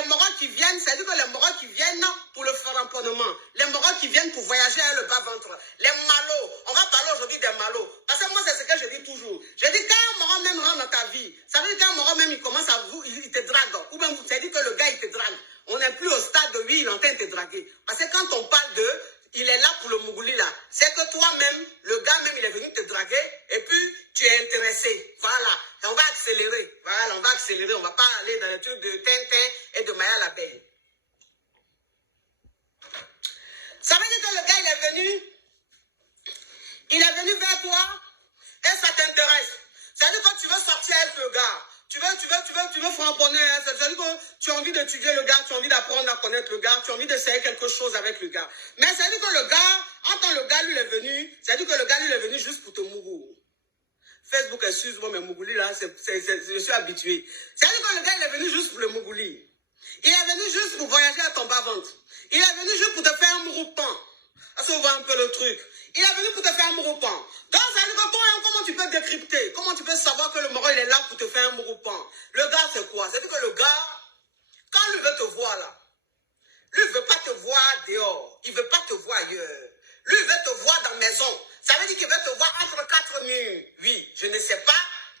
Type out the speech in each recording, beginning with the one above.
Les Marocs qui viennent, c'est-à-dire que les Marocs qui viennent pour le faramponnement. Les Marocs qui viennent pour voyager à le bas-ventre. Les Malos, on va parler aujourd'hui des Malos. Parce que moi, c'est ce que je dis toujours. Je dis, quand un Maroc même rentre dans ta vie, ça veut dire qu'un Maroc même, il commence à vous, il te drague. Ou bien, c'est-à-dire que le gars, il te drague. On n'est plus au stade de lui, il est en train de te draguer. Parce que quand on parle de, il est là pour le Mougouli là. C'est que toi-même, le gars même, il est venu te draguer et puis tu es intéressé. Voilà. Et on va accélérer. Voilà, on va accélérer. On ne va pas aller dans les trucs de Tintin et de Maya l'abeille. Ça veut dire que le gars, il est venu vers toi et ça t'intéresse. Ça veut dire que tu veux sortir avec le gars. Tu veux framponner. Ça veut dire que tu as envie d'étudier le gars, tu as envie d'apprendre à connaître le gars, tu as envie d'essayer quelque chose avec le gars. Mais ça veut dire que le gars, quand le gars lui est venu, ça veut dire que le gars lui est venu juste pour te mourir. Facebook, excuse-moi, mais Mougouli, là, je suis habitué. Ça veut dire que le gars, il est venu juste pour le Mougouli. Il est venu juste pour voyager à ton bas-ventre. Il est venu juste pour te faire un mouroupan. Est-ce que vous voyez un peu le truc? Il est venu pour te faire un mouroupan. Donc, ça veut dire que toi, comment tu peux décrypter? Comment tu peux savoir que le Maroc, il est là pour te faire un mouroupan? Le gars, c'est quoi? C'est-à-dire que le gars, quand lui veut te voir là, lui ne veut pas te voir dehors. Il ne veut pas te voir ailleurs. Lui, il veut te voir dans la maison. Ça veut dire qu'il veut te voir entre 4 murs. Oui, je ne sais pas.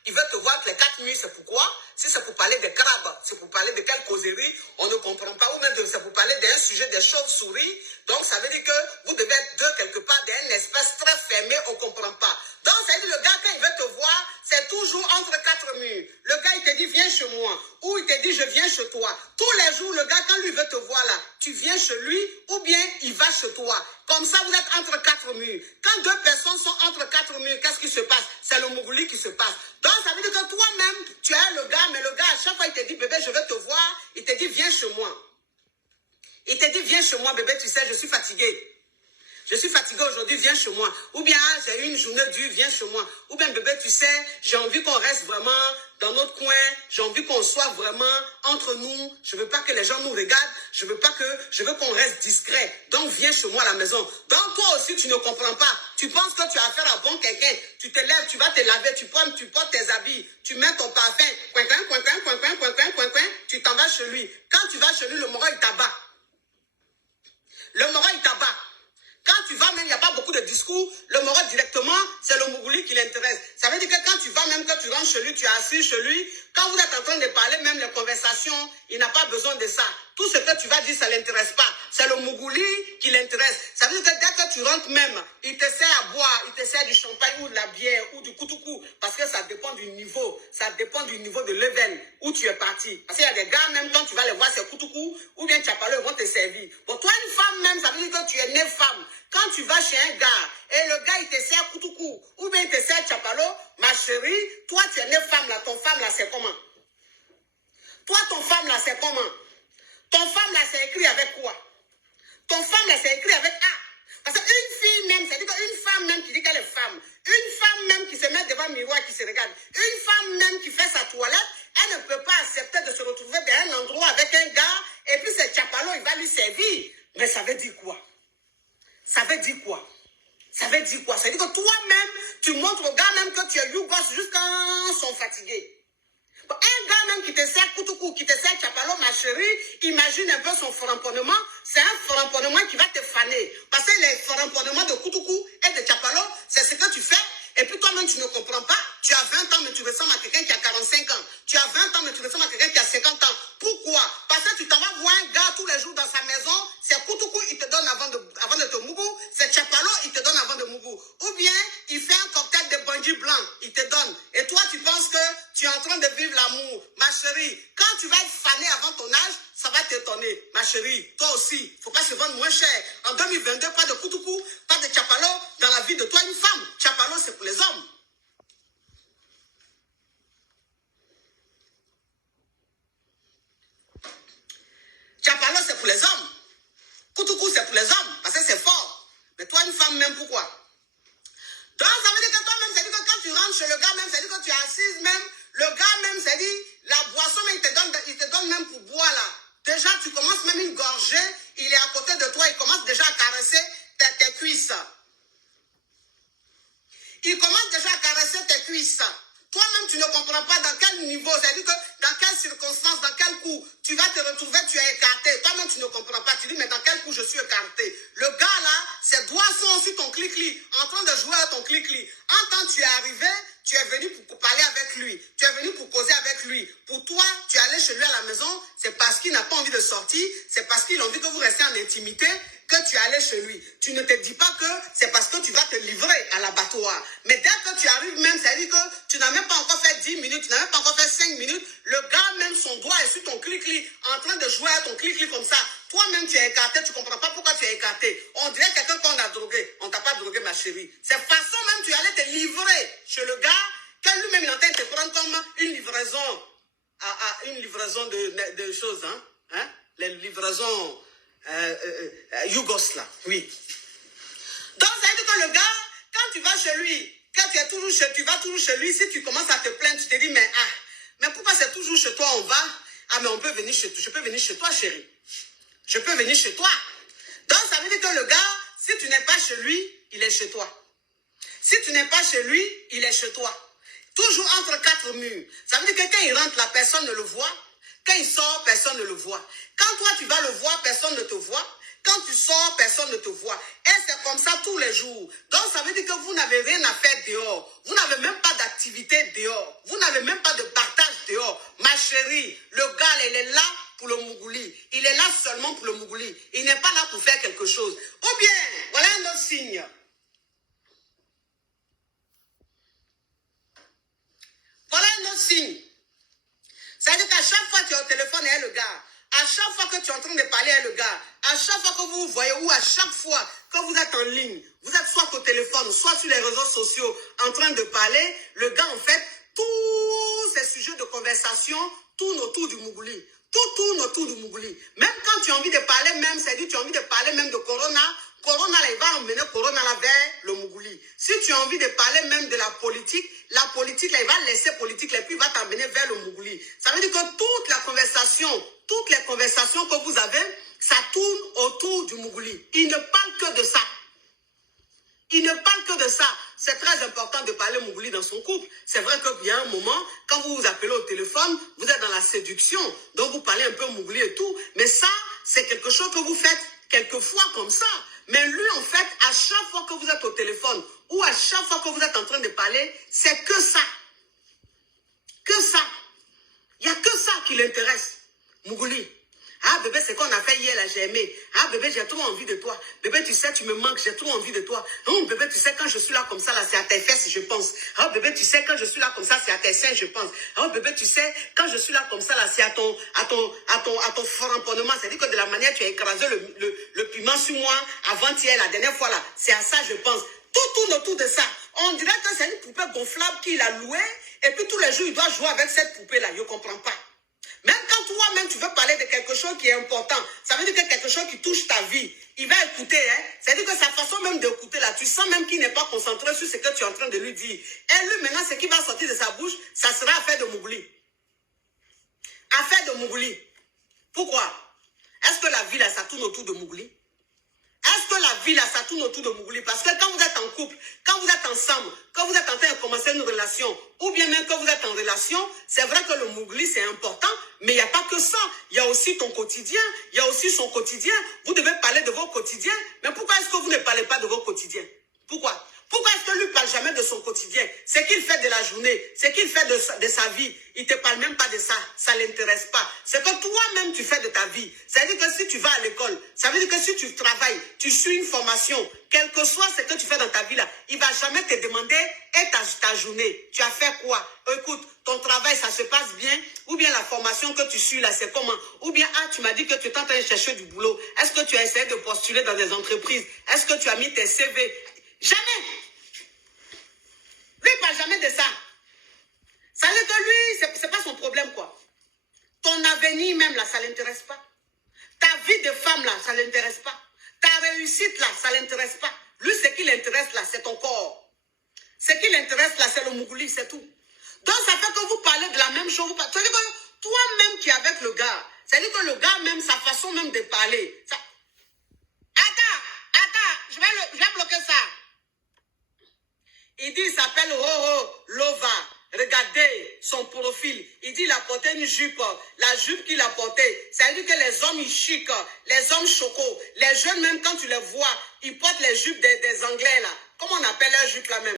Il veut te voir entre les 4 murs. C'est pourquoi? Si c'est pour parler des crabes, c'est pour parler de quelle causerie, on ne comprend pas. Ou même c'est pour parler d'un sujet des chauves-souris. Donc, ça veut dire que vous devez être deux quelque part d'un espace très fermé, on ne comprend pas. Donc, ça veut dire le gars, quand il veut te voir, c'est toujours entre 4 murs. Le gars, il te dit, viens chez moi. Ou il te dit, je viens chez toi. Tous les jours, le gars, quand lui veut te voir là, tu viens chez lui ou bien il va chez toi. Comme ça, vous êtes entre 4 murs. Quand deux personnes sont entre 4 murs, qu'est-ce qui se passe? C'est le Mougouli qui se passe. Donc, ça veut dire que toi-même, tu as le gars, mais le gars, à chaque fois, il te dit, bébé, je veux te voir. Il te dit, viens chez moi. Il te dit, viens chez moi, bébé, tu sais, je suis fatigué. Je suis fatiguée aujourd'hui, viens chez moi. Ou bien, j'ai eu une journée dure, viens chez moi. Ou bien, bébé, tu sais, j'ai envie qu'on reste vraiment dans notre coin. J'ai envie qu'on soit vraiment entre nous. Je ne veux pas que les gens nous regardent. Je veux qu'on reste discret. Donc, viens chez moi à la maison. Donc, toi aussi, tu ne comprends pas. Tu penses que tu as affaire à bon quelqu'un. Tu te lèves, tu vas te laver, tu portes tes habits. Tu mets ton parfum. Tu t'en vas chez lui. Quand tu vas chez lui, le Maroc, il t'abat. Le Maroc, il t'abat. Quand tu vas même, il n'y a pas beaucoup de discours. Le Maroc, directement, c'est le Mougouli qui l'intéresse. Ça veut dire que quand tu vas même, quand tu rentres chez lui, tu es assis chez lui. Quand vous êtes en train de parler, même les conversations, il n'a pas besoin de ça. Tout ce que tu vas dire, ça ne l'intéresse pas. C'est le Mougouli qui l'intéresse. Ça veut dire que dès que tu rentres même, il te sert à boire, il te sert du champagne ou de la bière ou du koutoukou. Parce que ça dépend du niveau. Ça dépend du niveau de level où tu es parti. Parce qu'il y a des gars, même quand tu vas les voir, c'est koutoukou ou bien tchapalo, ils vont te servir. Bon, toi, une femme même, ça veut dire que tu es née femme. Quand tu vas chez un gars et le gars, il te sert koutoukou ou bien il te sert tchapalo, ma chérie, toi, tu es née femme là, ton femme là, c'est comment? Toi, ton femme là, c'est comment? Ton femme là, c'est écrit avec quoi? Ton femme là, c'est écrit avec A. Parce qu'une fille même, c'est-à-dire qu'une femme même qui dit qu'elle est femme, une femme même qui se met devant le miroir, qui se regarde, une femme même qui fait sa toilette, elle ne peut pas accepter de se retrouver dans un endroit avec un gars et puis c'est tchapalo, il va lui servir. Mais ça veut dire quoi? Ça veut dire quoi? Ça veut dire quoi? Ça veut dire que toi-même, tu montres aux gars même que tu es yougos juste quand ils sont fatigués. Bon, un gars même qui te sert koutoukou, qui te sert tchapalo, ma chérie, imagine un peu son framponnement. C'est un framponnement qui va te faner. Parce que les framponnements de koutoukou et de tchapalo, c'est ce que tu fais. Et puis toi-même, tu ne comprends pas. Tu as 20 ans, mais tu ressembles à quelqu'un qui a 45 ans. Tu as 20 ans, mais tu ressembles à quelqu'un qui a 50 ans. Pourquoi? Parce que tu t'en vas voir un gars tous les jours dans sa maison. C'est koutoukou, il te donne avant de te mougou. C'est tchapalo, il te donne avant de mougou. Ou bien, il fait un cocktail de bungee blanc, il te donne. Et toi, tu penses que tu es en train de vivre l'amour. Ma chérie, quand tu vas être fané avant ton âge, ça va t'étonner. Ma chérie, toi aussi, il ne faut pas se vendre moins cher. En 2022, pas de koutoukou, pas de tchapalo dans la vie de toi, une femme. Tchapalo, c'est pour les hommes. Tchapalo, c'est pour les hommes. Koutoukou, c'est pour les hommes, parce que c'est fort. Mais toi, une femme, même pourquoi? Donc, ça veut dire que toi-même, c'est-à-dire que quand tu rentres chez le gars même, c'est-à-dire que tu es assise même, le gars même, c'est-à-dire, la boisson, il te donne même pour boire là. Déjà, tu commences même une gorgée, il est à côté de toi, il commence déjà à caresser tes cuisses. Il commence déjà à caresser tes cuisses. Toi-même, tu ne comprends pas dans quel niveau, c'est-à-dire que dans quelles circonstances, dans quel coup, tu vas te retrouver, tu es écarté. Toi-même, tu ne comprends pas. Tu dis, mais dans quel coup je suis écarté? Le gars là, ses doigts sont sur ton clic-clic, en train de jouer à ton clic-clic. Quand tu es arrivé, tu es venu pour parler avec lui. Tu es venu pour causer avec lui. Pour toi, tu es allé chez lui à la maison, c'est parce qu'il n'a pas envie de sortir, c'est parce qu'il a envie que vous restiez en intimité, que tu es allé chez lui. Tu ne te dis pas que c'est parce que tu vas te livrer à l'abattoir. Mais dès que tu arrives même, ça veut dire que tu n'as même pas encore fait 10 minutes, tu n'as même pas encore fait 5 minutes, le gars même, son doigt est sur ton clic-clic, en train de jouer à ton clic-clic comme ça. Toi-même, tu es écarté, tu ne comprends pas pourquoi tu es écarté. On dirait quelqu'un qu'on a drogué. On ne t'a pas drogué, ma chérie. C'est façon même, tu allais te livrer chez le gars, que lui-même, il est en train de te prendre comme une livraison, une livraison de choses, hein? Les livraisons yougoslaves, oui. Donc, ça veut dire que le gars, quand tu vas chez lui, quand tu vas toujours chez lui, si tu commences à te plaindre, tu te dis, mais pourquoi c'est toujours chez toi, on va? Mais on peut venir chez toi, je peux venir chez toi, chérie. Je peux venir chez toi. Donc, ça veut dire que le gars, si tu n'es pas chez lui, il est chez toi. Si tu n'es pas chez lui, il est chez toi. Toujours entre quatre murs. Ça veut dire que quand il rentre, la personne ne le voit. Quand il sort, personne ne le voit. Quand toi, tu vas le voir, personne ne te voit. Quand tu sors, personne ne te voit. Et c'est comme ça tous les jours. Donc, ça veut dire que vous n'avez rien à faire dehors. Vous n'avez même pas d'activité dehors. Vous n'avez même pas de partage dehors. Ma chérie, le gars, il est là pour le Mougouli. Il est là seulement pour le Mougouli. Il n'est pas là pour faire quelque chose. Ou bien, voilà un autre signe. Voilà un autre signe. C'est-à-dire qu'à chaque fois que tu es au téléphone avec le gars, à chaque fois que tu es en train de parler avec le gars, à chaque fois que vous vous voyez ou à chaque fois que vous êtes en ligne, vous êtes soit au téléphone, soit sur les réseaux sociaux en train de parler, le gars en fait, tous ces sujets de conversation tournent autour du Mougouli. Tout tourne autour du Mougouli. Même quand tu as envie de parler, même, c'est-à-dire tu as envie de parler même de Corona, Corona, là, il va emmener Corona là vers le Mougouli. Si tu as envie de parler même de la politique, là, il va laisser politique, et puis il va t'emmener vers le Mougouli. Ça veut dire que toutes les conversations que vous avez, ça tourne autour du Mougouli. Il ne parle que de ça. Il ne parle que de ça. C'est très important de parler Mougouli dans son couple. C'est vrai qu'il y a un moment, quand vous vous appelez au téléphone, vous êtes dans la séduction. Donc vous parlez un peu Mougouli et tout. Mais ça, c'est quelque chose que vous faites quelquefois comme ça. Mais lui, en fait, à chaque fois que vous êtes au téléphone ou à chaque fois que vous êtes en train de parler, c'est que ça. Que ça. Il n'y a que ça qui l'intéresse. Mougouli. Ah bébé, c'est qu'on a fait hier là, j'ai aimé. Ah bébé, j'ai trop envie de toi. Bébé, tu sais, tu me manques, j'ai trop envie de toi. Oh bébé, tu sais, quand je suis là comme ça, là, c'est à tes fesses, je pense. Oh bébé, tu sais, quand je suis là comme ça, c'est à tes seins, je pense. Oh bébé, tu sais, quand je suis là comme ça, là, c'est à ton framponnement. C'est-à-dire que de la manière tu as écrasé le piment sur moi avant-hier, la dernière fois là, c'est à ça, je pense. Tout tourne autour de ça. On dirait que c'est une poupée gonflable qu'il a louée, et puis tous les jours, il doit jouer avec cette poupée-là. Je ne comprends pas. Même quand toi-même, tu veux parler de quelque chose qui est important, ça veut dire que quelque chose qui touche ta vie, il va écouter. C'est-à-dire que sa façon même d'écouter, là, tu sens même qu'il n'est pas concentré sur ce que tu es en train de lui dire. Et lui, maintenant, ce qui va sortir de sa bouche, ça sera affaire de Mougouli. Affaire de Mougouli. Pourquoi? Est-ce que la vie, là, ça tourne autour de Mougouli? Est-ce que la vie, là, ça tourne autour de Mougouli? Parce que quand vous êtes en couple, quand vous êtes ensemble, quand vous êtes en train de commencer une relation, ou bien même quand vous êtes en relation, c'est vrai que le Mougouli, c'est important, mais il n'y a pas que ça. Il y a aussi ton quotidien, il y a aussi son quotidien. Vous devez parler de vos quotidiens. Mais pourquoi est-ce que vous ne parlez pas de vos quotidiens? Pourquoi? Pourquoi est-ce que lui ne parle jamais de son quotidien? C'est qu'il fait de la journée, c'est qu'il fait de sa vie. Il ne te parle même pas de ça, ça ne l'intéresse pas. C'est que toi-même tu fais de ta vie. Ça veut dire que si tu vas à l'école, ça veut dire que si tu travailles, tu suis une formation, quel que soit ce que tu fais dans ta vie là, il ne va jamais te demander et ta journée, tu as fait quoi? Écoute, ton travail ça se passe bien, ou bien la formation que tu suis là, c'est comment? Ou bien, tu m'as dit que tu es en train de chercher du boulot. Est-ce que tu as essayé de postuler dans des entreprises? Est-ce que tu as mis tes CV? Jamais. Lui, il ne parle jamais de ça. Ça veut dire que lui, ce n'est pas son problème, quoi. Ton avenir même, là, ça ne l'intéresse pas. Ta vie de femme, là, ça ne l'intéresse pas. Ta réussite, là, ça ne l'intéresse pas. Lui, ce qui l'intéresse, là, c'est ton corps. Ce qui l'intéresse, là, c'est le Mougouli, c'est tout. Donc, ça fait que vous parlez de la même chose. Ça veut dire que toi-même qui es avec le gars, ça veut dire que le gars, même, sa façon même de parler. Ça... Attends, je vais bloquer ça. Il dit, il s'appelle Roro Lova. Regardez son profil. Il dit qu'il a porté une jupe. La jupe qu'il a portée, ça veut dire que les hommes chics, les hommes chocos, les jeunes même quand tu les vois, ils portent les jupes des Anglais là. Comment on appelle leur jupe là même?